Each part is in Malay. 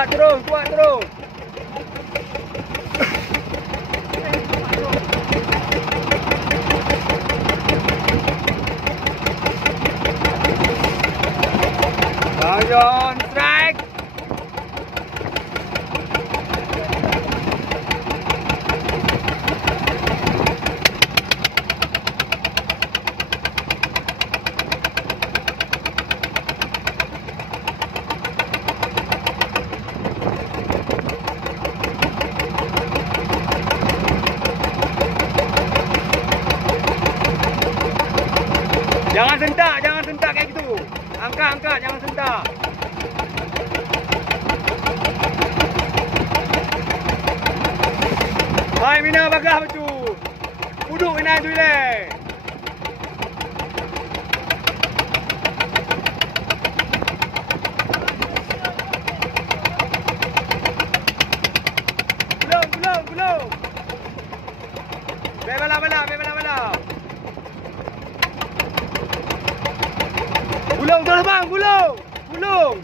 Kuat terus, kuat terus. Bang John, strike. Jangan sentak kayak gitu. Angkat, jangan sentak. Hai Mina bagah betu. Duduk Mina tu le. Belum. Bela. Gulung terus bang, gulung. Gulung,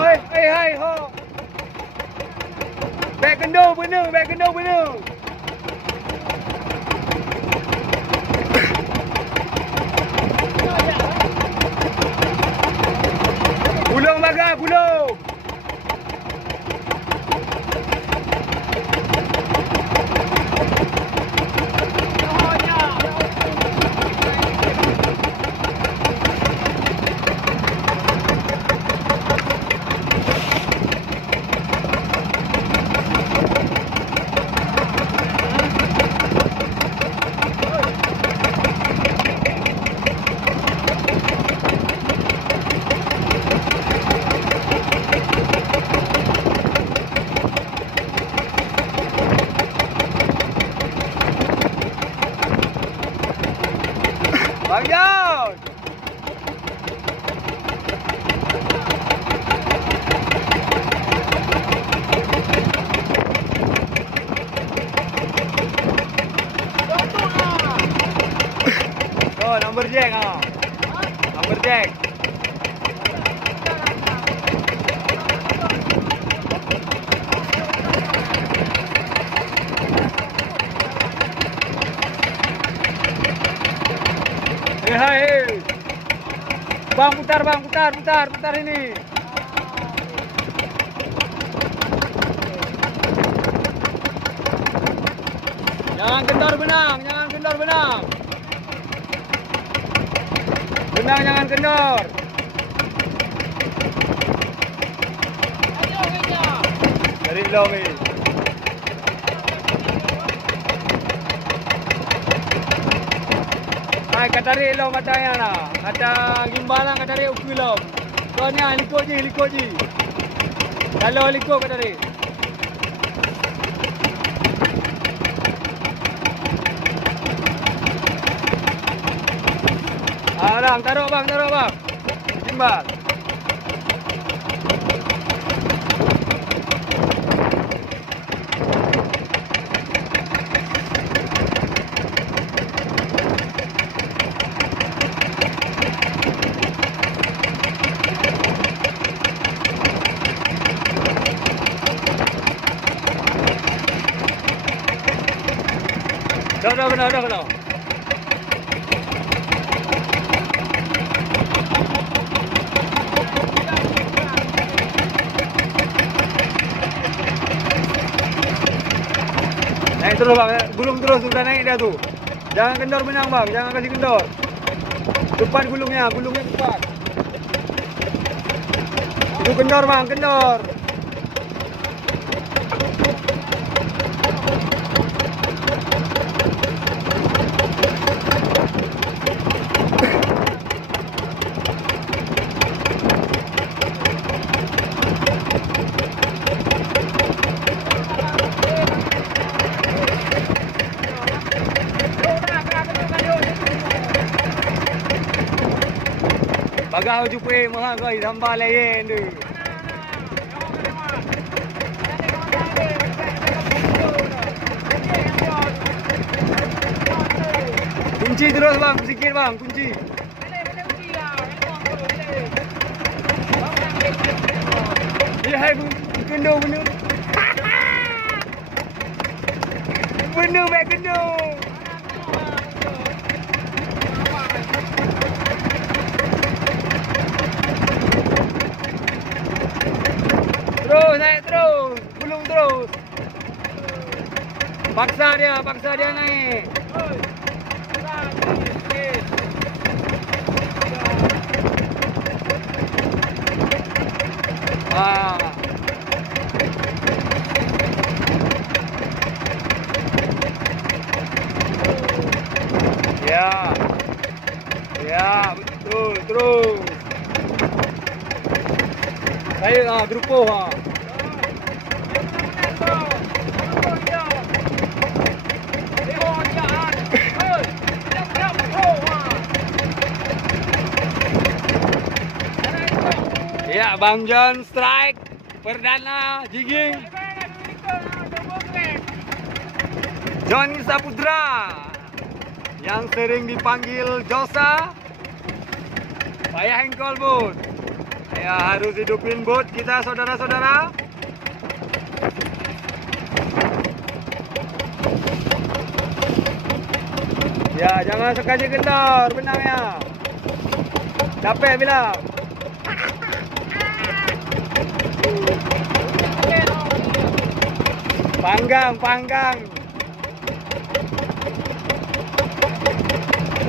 hai, ho. Beg kendor bener. Gulung bagah, gulung. Bang John. Oh, number jack ah. Number jack. Hai. Bang putar ini. Jangan kendor benang. Benang jangan kendor. Dari long ni. Hai katarik long katanya lah. Kata gimbalan katarik ukui long. Soalnya likut je. Kalau likut katarik. Taruh bang. Gimbal. Dah benar. Naik terus bang, gulung terus sudah naik dia tu. Jangan kendor benang bang, jangan kasih kendor. Tepat gulungnya tepat. Itu kendor bang, kendor. Bagah jumpa mahal kau sambal lain tu. Kunci terus bang, sikit bang, kunci. hai kena benar. Benar baik kena. Terus naik terus. Belum terus. Paksa dia naik. Ah. Ya. Ya, betul, terus. Saya grupo ha. Ya, Bang John strike perdana jigging. Johnny Saputra yang sering dipanggil Josa. Payah engkol bot. Ya, harus hidupin bot kita saudara-saudara. Ya, jangan sekali kendor benangnya. Capek bilang. Panggang.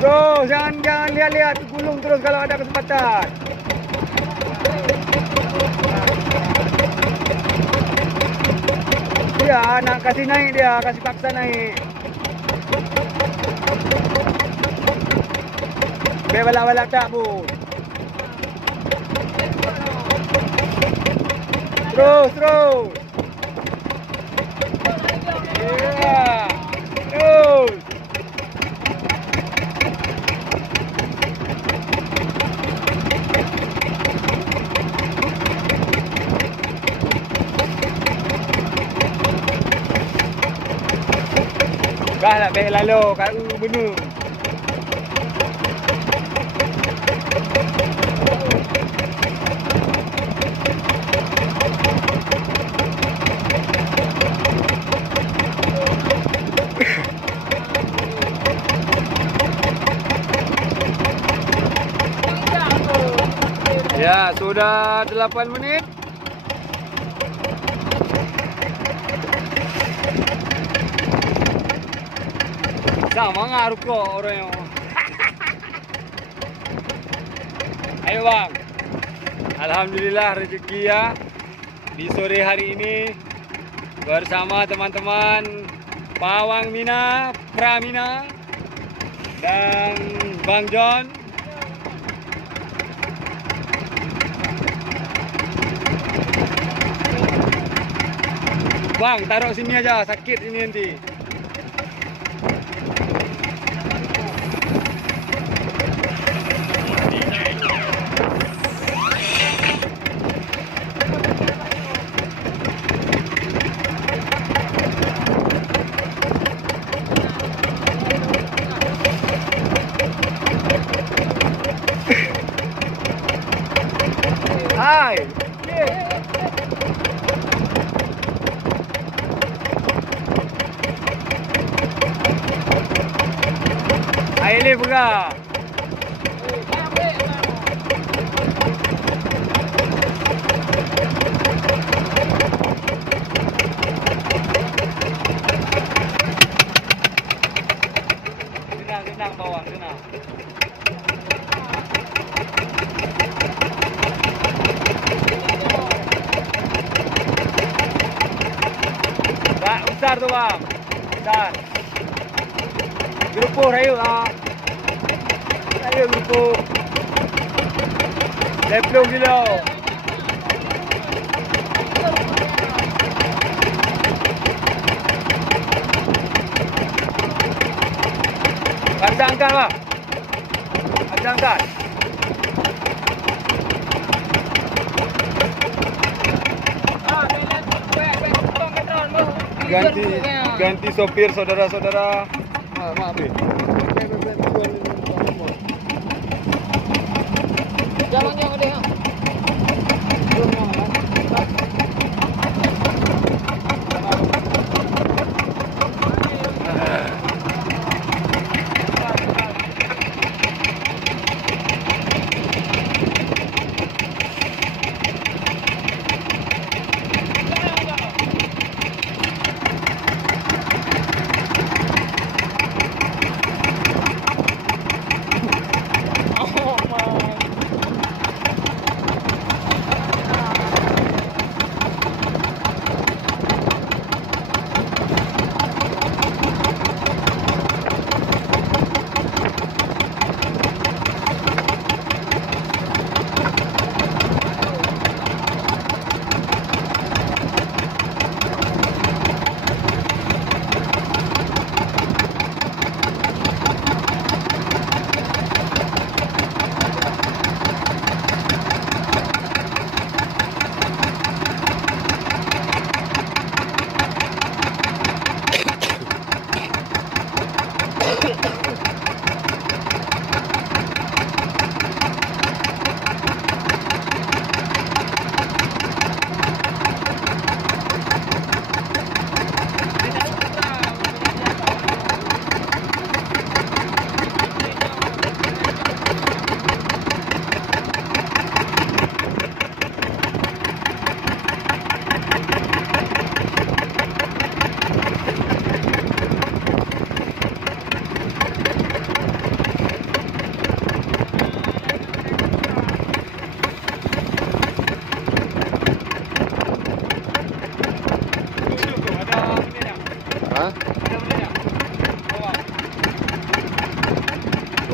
Terus, jangan lihat-lihat, gulung terus kalau ada kesempatan. Ya, nak kasih naik dia, kasih paksa naik. Biar balak-balak tak pun. Terus. Ya. Terus. Dah nak baik lalu kat benar. Ya, sudah 8 menit. Sama ngaruh kok orang yang. Ayo bang. Alhamdulillah rezeki ya. Di sore hari ini bersama teman-teman Pawang Mina, Pramina dan Bang John. Bang, taruh sini aja, sakit ini nanti. Hai. Air ni buka. Senang bawang, senang. Besar tu bang. Besar. Grupo rayu ah. Rayu grupo. 10 kilo. Ada angkat bang. Ada angkat. Ganti sopir saudara-saudara. Maaf ni. Jangan dia.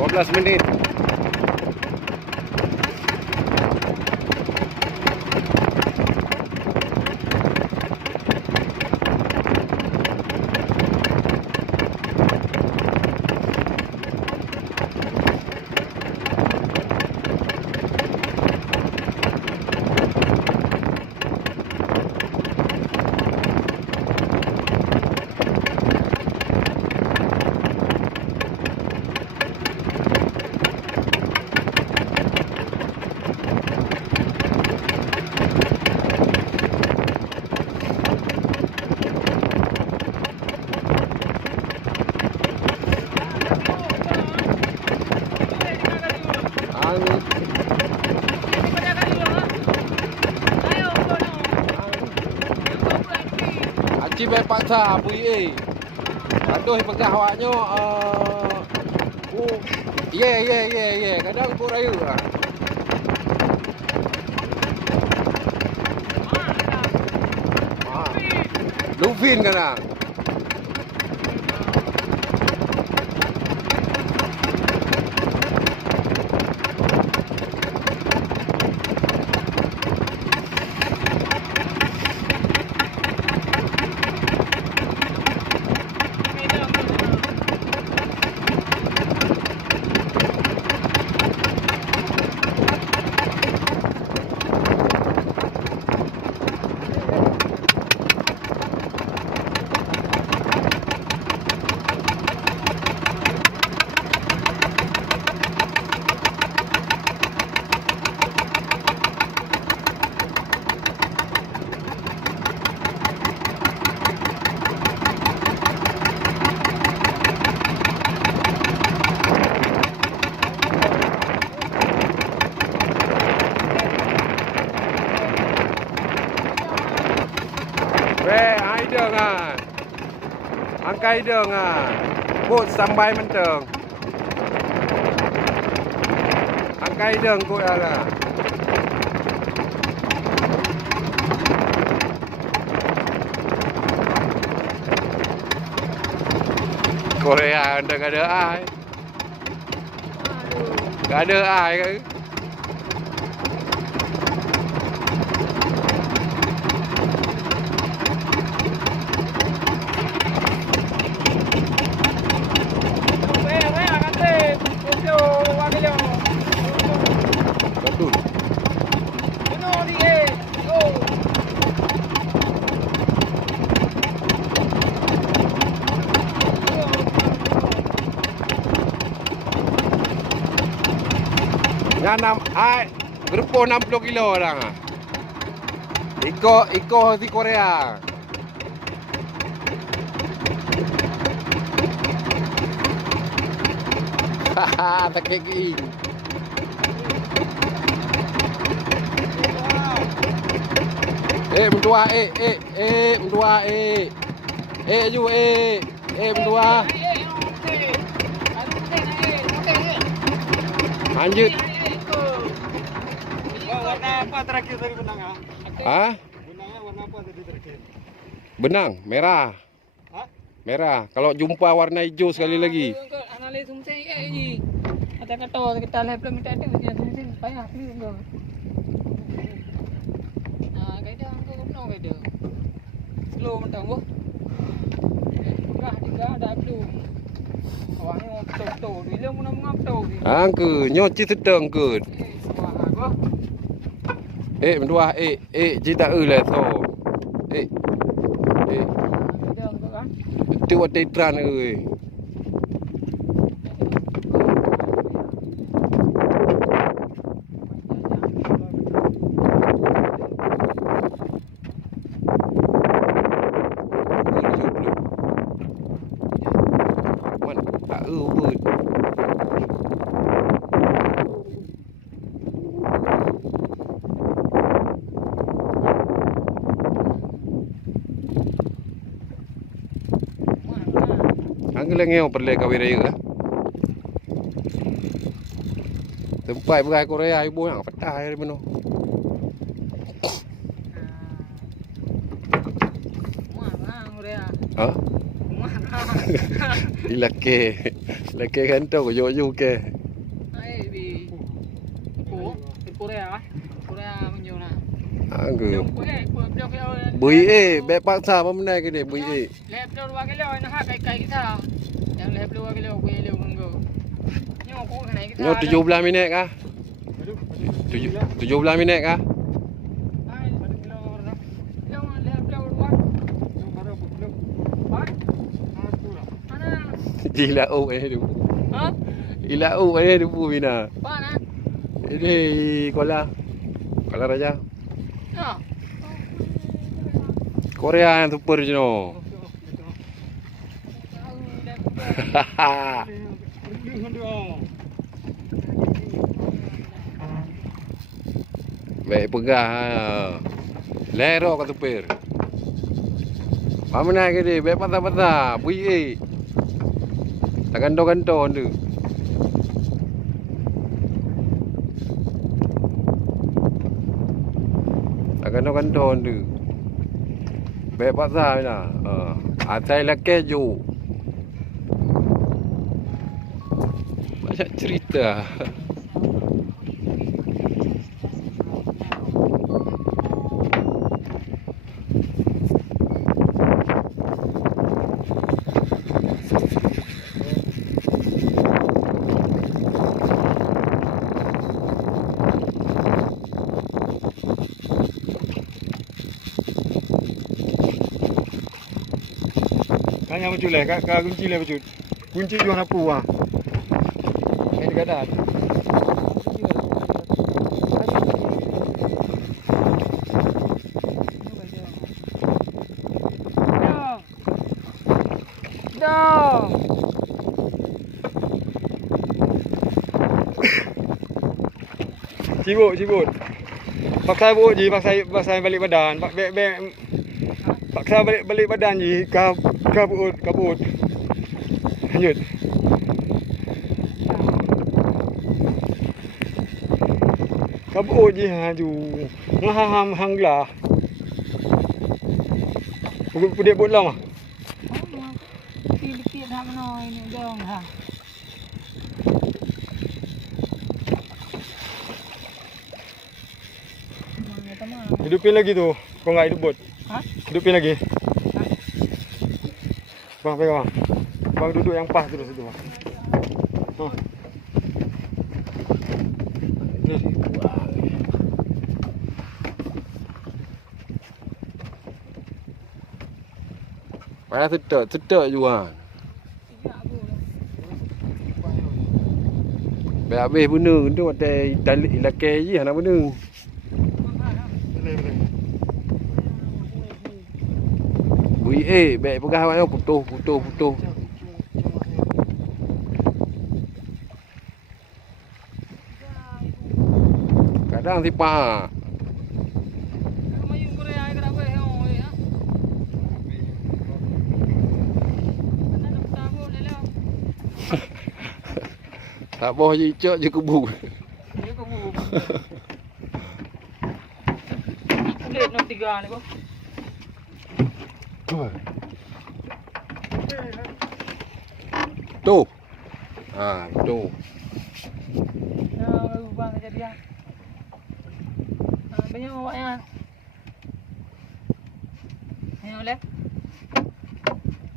12 menit. Haji baik paksa buih. Aduh pegah awaknya. Ye. Kadang aku raya lah. Lufin kadang. Hai đường à. Ăn cây đường à. Bột sampai menteng. Ăn cây đường cô là. Korea udah gak ada ai. Gak ada ai kan. Betul. Yang ai grupo 60 kilo orang ah. Iko di Korea. Haha, tak keki. Berdua berdua you berdua. Lanjut. Warna apa terakhir dari benang ah? Hah? Benangnya warna apa tadi terakhir? Benang merah. Hah? Merah. Kalau jumpa warna hijau sekali lagi. Analis sumseng ni. Kata-kata kita lihat belum minta ada dia sumseng payah ni enggak. Kaida angko no kaida. Slow mentang boh. Tiga ada belum. Awaknya betul-betul dia mau ngap-ngap ni. Angke nyoci sedang ke. Berdua cita lah so. Tu ada tran ơi. Tak pun. Angin lengeo perle kawin raya lah. Tempat berai Korea ibu yang petah dari mana. Mana Korea? Ha? Mana? Ilake Leke gantung yo ke. Ai di Korea. Korea menyo na. Anggu. Dia Bui be paksa apa menai ke ni bui lep lo 2 kilo na ha kai kita. Yang lep 2 kilo bui lo menggo. Nyo ko kanai kita. Nyo 17 minit kah? 17 minit kah? Gila ini tu. Ha? Gila ini tu Bina. Mana? Ini Kuala Raja. Ya. Korea yang super je no. Baik pegah. Lero kat super. Mana ke dia? Baik patah-patah. Bui tak gantung-gantung tu. Tak gantung-gantung tu. Baik patah ni lah. Atai lah keju. Banyak cerita. Kanya macam le, kak kunci le macam. Kunci jual apa ah? Kayak dekat. Dong. Cibut. Paksa buat je, paksa balik badan. Paksa balik badan je. Kabut. Lanjut. Kabut je haju. Ngaham hanglah. Pudek buat lama. Pilih dah menoi ni dong ha. Hidupin lagi tu. Kau enggak hidup bot. Ha? Hidupin lagi. Bang, pegang bang. Bang duduk yang pas terus situ bang. Ni. Payah sedap juga. Baik habis benda tu ada tali lakai je nak benda. Boleh. Bui baik pegah awak putus. Kadang sipak. Mayung Korea ke apa ya? Tak boh je icok je kebu. Dia kebu. Kulit nak 3 ni kau. Tu. Tu. Ya, bang jadi ya. Banyak awaknya. Yang boleh.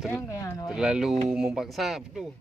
Yang kaya Terlalu memaksa tu.